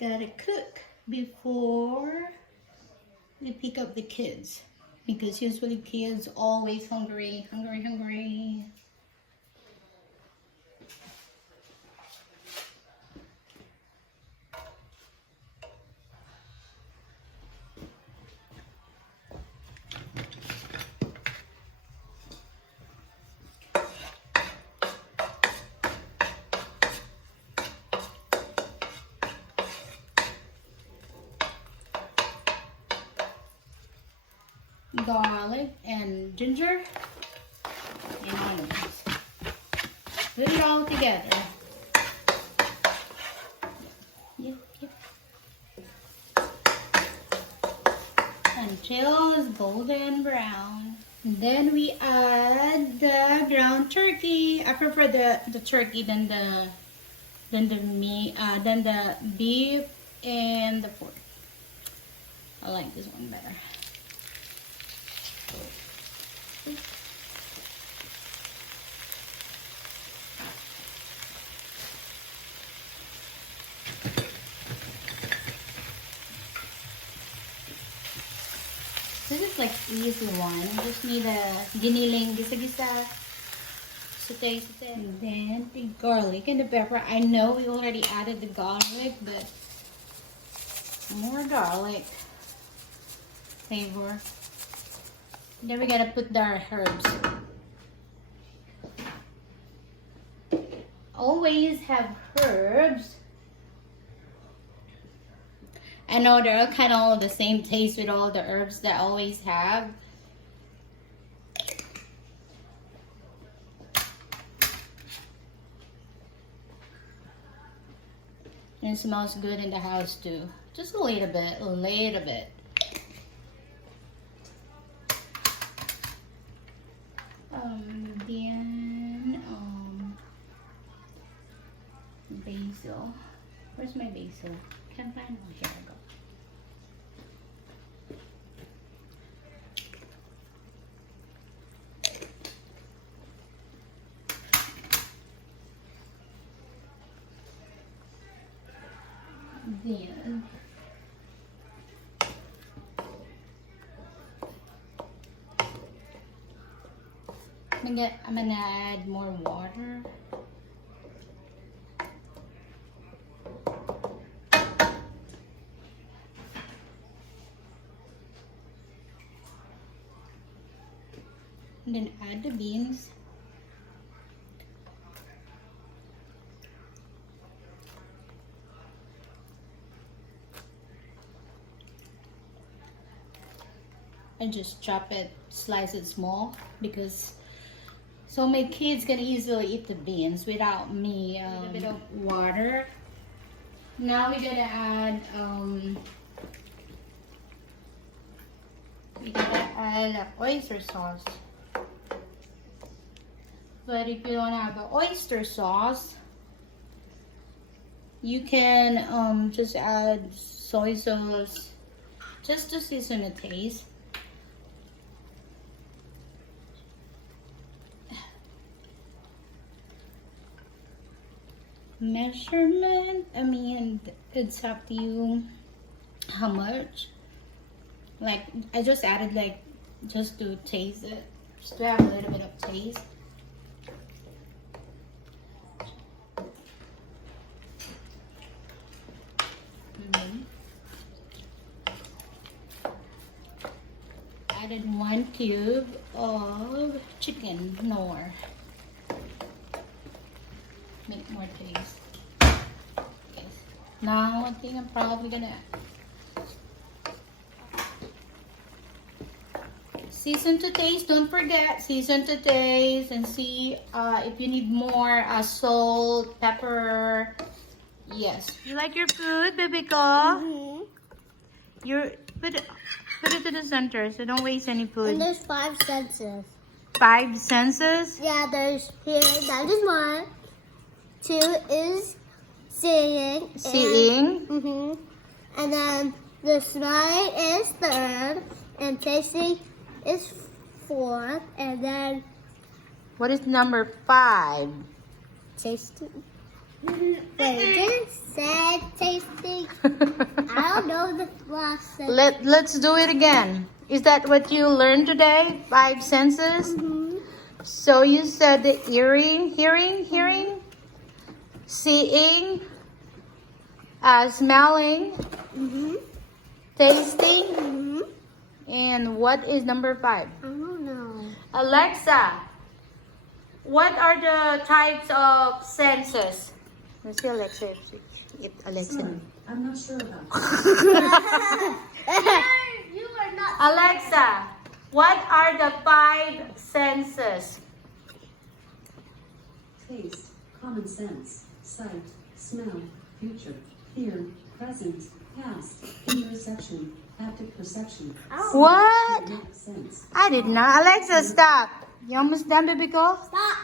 Gotta cook before we pick up the kids, because usually kids always hungry. Garlic and ginger and onions. Put it all together. Yep. Until it's golden brown. And then we add the ground turkey. I prefer the turkey than the meat, than the beef and the pork. I like this one better. This is like easy one. You just need a giniling gisa-gisa. Saute. And then the garlic and the pepper. I know we already added the garlic, but more garlic flavor. Then we gotta put our herbs. Always have herbs. I know they're kind of all the same taste with all the herbs that I always have. And it smells good in the house too. Just a little bit, Then basil. Where's my basil? Can't find one. Here I go. Then I'm gonna add more water. And then add the beans. And just chop it, slice it small, because so my kids can easily eat the beans without me. A bit of water. Now we gotta add oyster sauce. But if you don't have an oyster sauce, you can just add soy sauce just to season the taste. Measurement, I mean, it's up to you how much. Like, I just added like just to taste it, just to have a little bit of taste. Added 1 cube of chicken, more. Make more taste. Okay. Now, one thing I'm probably gonna season to taste. Don't forget, season to taste, and see if you need more salt, pepper. Yes. You like your food, baby ko? Mm-hmm. You put it to the center, so don't waste any food. And there's 5 senses. 5 senses? Yeah, there's here. That is 1. 2 is seeing. Seeing. And then the smelling is 3rd, and tasting is 4th, and then what is number 5? tasting. Wait, didn't sad tasting? I don't know the process. Let's do it again. Is that what you learned today? 5 senses? So you said the hearing, seeing, smelling, tasting, and what is number 5? I don't know. Alexa, what are the types of senses? Let's see Alexa. If Alexa. Sorry, I'm not sure about You are not. Alexa, what are the 5 senses? taste, common sense, sight, smell, future, hear, present, past, interoception, haptic perception. What? Sense. I did not. Alexa, stop. You almost done, baby girl? Stop.